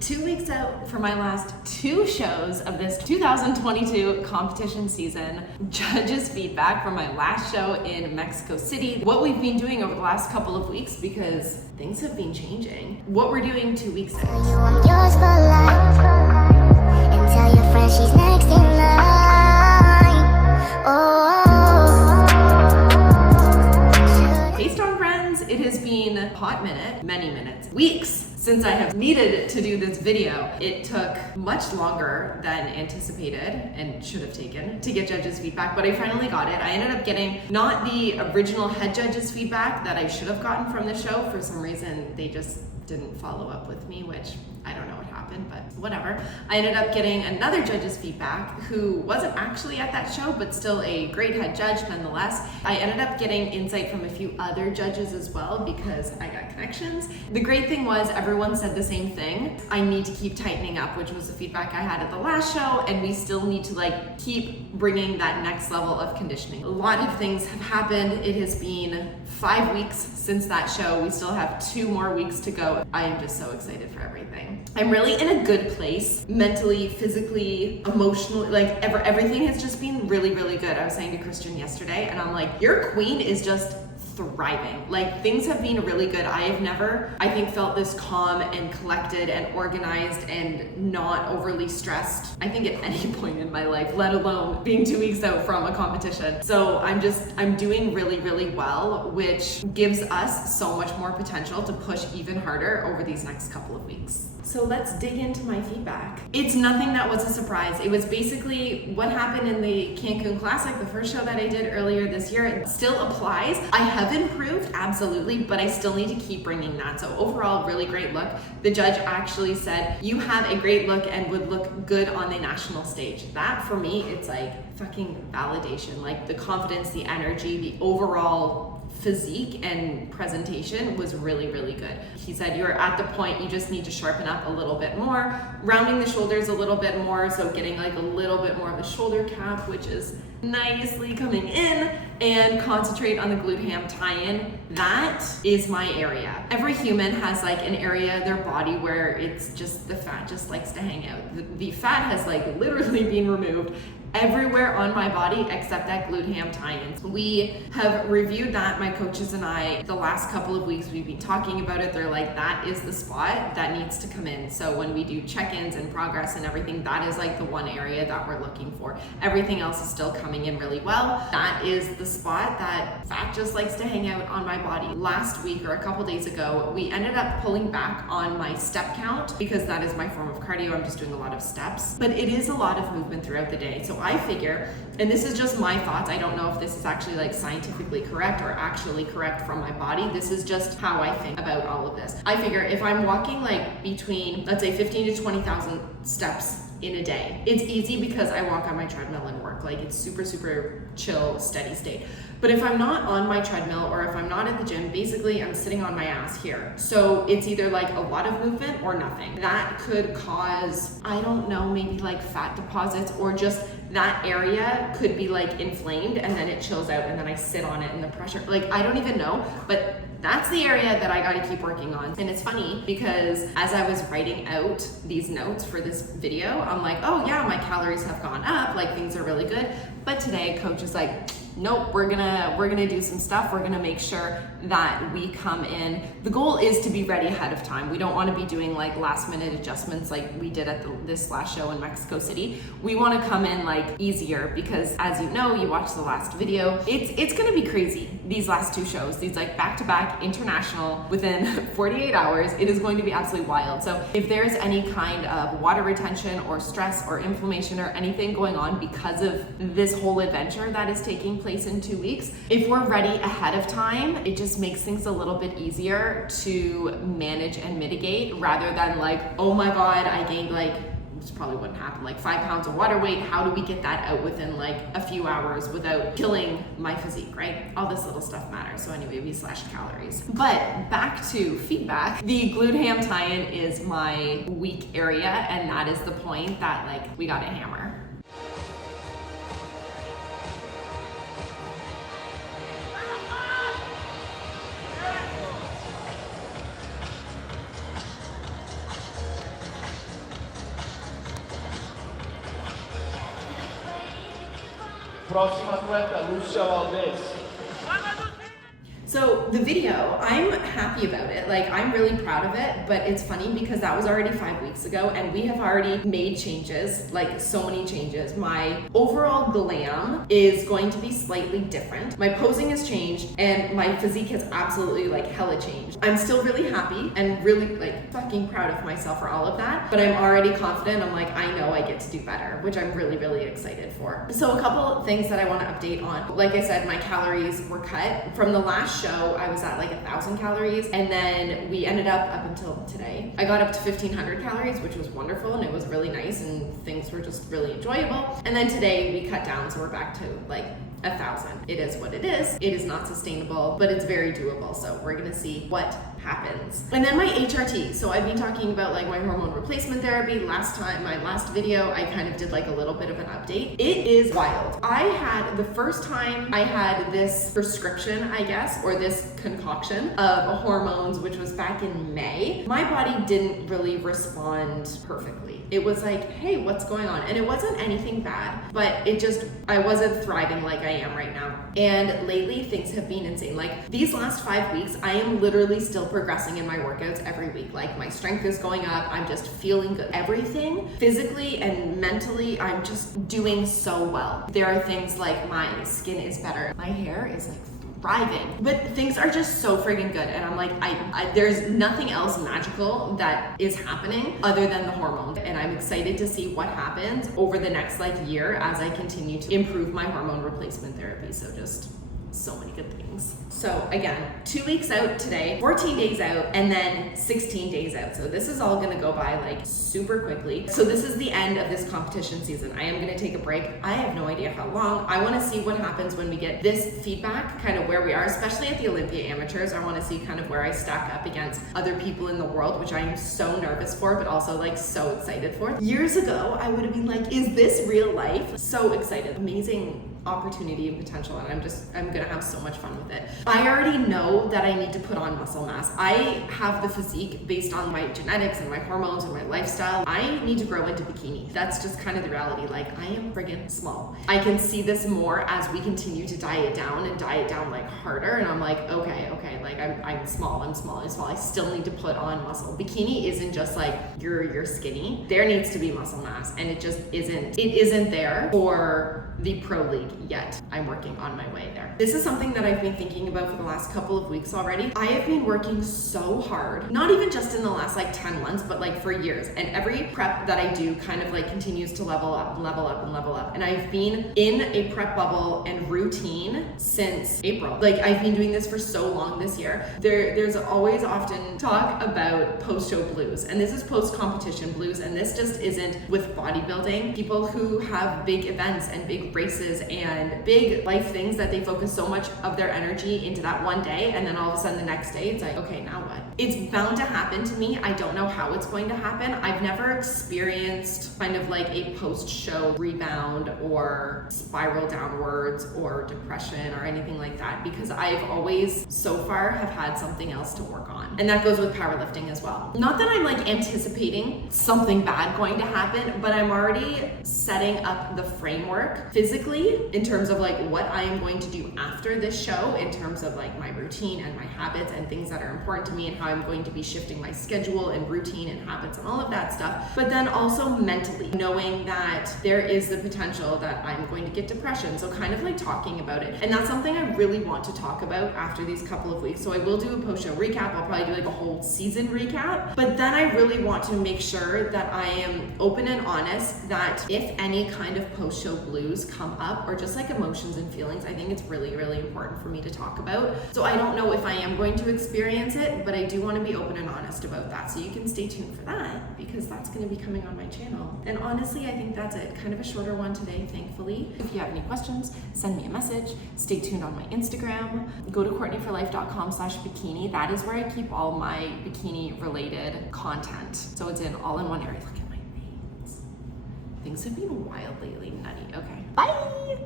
2 weeks out for my last 2 shows of this 2022 competition season. Judges' feedback from my last show in Mexico City, what we've been doing over the last couple of weeks because things have been changing, what we're doing 2 weeks out. I'm yours for life, and tell your friend she's next in line. Hey strong friends, it has been a hot minute, many minutes, weeks since I have needed to do this video. It took much longer than anticipated and should have taken to get judges' feedback, but I finally got it. I ended up getting not the original head judges' feedback that I should have gotten from the show. For some reason, they just didn't follow up with me, which I don't know what happened, but whatever. I ended up getting another judge's feedback who wasn't actually at that show, but still a great head judge nonetheless. I ended up getting insight from a few other judges as well because I got connections. The great thing was everyone said the same thing. I need to keep tightening up, which was the feedback I had at the last show, and we still need to keep bringing that next level of conditioning. A lot of things have happened. It has been 5 weeks since that show. We still have 2 more weeks to go. I am just so excited for everything. I'm really in a good place, mentally, physically, emotionally, everything has just been really, really good. I was saying to Christian yesterday, and I'm like, your queen is just thriving. Things have been really good. I have never, I think, felt this calm and collected and organized and not overly stressed, I think, at any point in my life, let alone being 2 weeks out from a competition. So I'm doing really, really well, which gives us so much more potential to push even harder over these next couple of weeks. So let's dig into my feedback. It's nothing that was a surprise. It was basically what happened in the Cancun Classic, the first show that I did earlier this year. It still applies. I have improved, absolutely, but I still need to keep bringing that. So overall, really great look. The judge actually said, you have a great look and would look good on the national stage. That for me, it's fucking validation. The confidence, the energy, the overall physique and presentation was really, really good. He said, you're at the point, you just need to sharpen up a little bit more, rounding the shoulders a little bit more, so getting a little bit more of a shoulder cap, which is nicely coming in, and concentrate on the glute ham tie-in. That is my area. Every human has an area of their body where it's just the fat just likes to hang out. The fat has literally been removed everywhere on my body except that glute ham tie-ins. We have reviewed that, my coaches and I, the last couple of weeks. We've been talking about it. They're like, that is the spot that needs to come in. So when we do check-ins and progress and everything, that is the one area that we're looking for. Everything else is still coming in really well. That is the spot that fat just likes to hang out on my body. Last week or a couple days ago, we ended up pulling back on my step count because that is my form of cardio. I'm just doing a lot of steps, but it is a lot of movement throughout the day. So I figure, and this is just my thoughts, I don't know if this is actually scientifically correct or actually correct from my body. This is just how I think about all of this. I figure if I'm walking between, let's say, 15 to 20,000 steps in a day, it's easy because I walk on my treadmill and work. It's super, super chill, steady state. But if I'm not on my treadmill or if I'm not at the gym, basically I'm sitting on my ass here. So it's either a lot of movement or nothing. That could cause, I don't know, maybe fat deposits, or just that area could be inflamed and then it chills out and then I sit on it and the pressure, I don't even know, but that's the area that I gotta keep working on. And it's funny because as I was writing out these notes for this video, I'm oh yeah, my calories have gone up, things are really good. But today coach is nope, we're gonna do some stuff. We're gonna make sure that we come in. The goal is to be ready ahead of time. We don't want to be doing last minute adjustments like we did at this last show in Mexico City. We want to come in easier because, as you know, you watched the last video. It's gonna be crazy. These last 2 shows, these back-to-back international within 48 hours. It is going to be absolutely wild. So if there's any kind of water retention or stress or inflammation or anything going on because of this whole adventure that is taking place in 2 weeks, if we're ready ahead of time, it just makes things a little bit easier to manage and mitigate rather than oh my God, I gained this probably wouldn't happen, 5 pounds of water weight. How do we get that out within a few hours without killing my physique, right? All this little stuff matters. So anyway, we slashed calories. But back to feedback. The glute ham tie-in is my weak area, and that is the point that we gotta hammer. Prossimo atleta, Lucia Valdez. So the video, I'm happy about it. Like, I'm really proud of it, but it's funny because that was already 5 weeks ago and we have already made changes, like so many changes. My overall glam is going to be slightly different. My posing has changed and my physique has absolutely like hella changed. I'm still really happy and really like fucking proud of myself for all of that, but I'm already confident. I'm like, I know I get to do better, which I'm really, really excited for. So a couple things that I want to update on. Like I said, my calories were cut. From the last show, I was at like 1,000 calories, and then we ended up until today, I got up to 1,500 calories, which was wonderful, and it was really nice, and things were just really enjoyable. And then today we cut down, so we're back to like 1,000. It is what it is. It is not sustainable, but it's very doable. So we're gonna see what happens. And then my HRT. So I've been talking about like my hormone replacement therapy. Last time, my last video, I kind of did like a little bit of an update. It is wild. I had the first time I had this prescription, I guess, or this concoction of hormones, which was back in May. My body didn't really respond perfectly. It was like, hey, what's going on? And it wasn't anything bad, but it just, I wasn't thriving like I am right now. And lately things have been insane. Like these last 5 weeks, I am literally still progressing in my workouts every week. Like my strength is going up. I'm just feeling good. Everything physically and mentally, I'm just doing so well. There are things like my skin is better. My hair is like thriving, but things are just so freaking good. And I'm like, there's nothing else magical that is happening other than the hormones. And I'm excited to see what happens over the next like year as I continue to improve my hormone replacement therapy. So just so many good things. So again, 2 weeks out today, 14 days out, and then 16 days out. So this is all gonna go by like super quickly. So this is the end of this competition season. I am gonna take a break. I have no idea how long. I wanna see what happens when we get this feedback, kind of where we are, especially at the Olympia Amateurs. I wanna see kind of where I stack up against other people in the world, which I am so nervous for, but also like so excited for. Years ago, I would have been like, is this real life? So excited. Amazing opportunity and potential, and I'm gonna have so much fun with it. I already know that I need to put on muscle mass. I have the physique based on my genetics and my hormones and my lifestyle. I need to grow into bikini. That's just kind of the reality. Like I am friggin' small. I can see this more as we continue to diet down like harder, and I'm like, okay, like I'm small. I still need to put on muscle. Bikini isn't just like you're skinny. There needs to be muscle mass, and it just isn't. It isn't there for the pro league yet. I'm working on my way there. This is something that I've been thinking about for the last couple of weeks already. I have been working so hard, not even just in the last like 10 months, but like for years. And every prep that I do kind of like continues to level up. And I've been in a prep bubble and routine since April. Like I've been doing this for so long this year. There's always often talk about post-show blues, and this is post-competition blues, and this just isn't with bodybuilding. People who have big events and big races and big life things that they focus so much of their energy into that one day, and then all of a sudden the next day it's like, okay, now what? It's bound to happen to me. I don't know how it's going to happen. I've never experienced kind of like a post-show rebound or spiral downwards or depression or anything like that, because I've always so far have had something else to work on. And that goes with powerlifting as well. Not that I'm like anticipating something bad going to happen, but I'm already setting up the framework physically in terms of like what I am going to do after this show, in terms of like my routine and my habits and things that are important to me, and how I'm going to be shifting my schedule and routine and habits and all of that stuff. But then also mentally knowing that there is the potential that I'm going to get depression. So kind of like talking about it. And that's something I really want to talk about after these couple of weeks. So I will do a post-show recap. I'll probably do like a whole season recap. But then I really want to make sure that I am open and honest that if any kind of post-show blues come up, or just like emotions and feelings, I think it's really, really important for me to talk about. So I don't know if I am going to experience it, but I do want to be open and honest about that. So you can stay tuned for that, because that's going to be coming on my channel. And honestly, I think that's it. Kind of a shorter one today, thankfully. If you have any questions, send me a message. Stay tuned on my Instagram. Go to CourtneyForLife.com/bikini. That is where I keep all my bikini related content. So it's in all in one area. Look at my veins. Things have been wild lately, nutty. Okay, bye.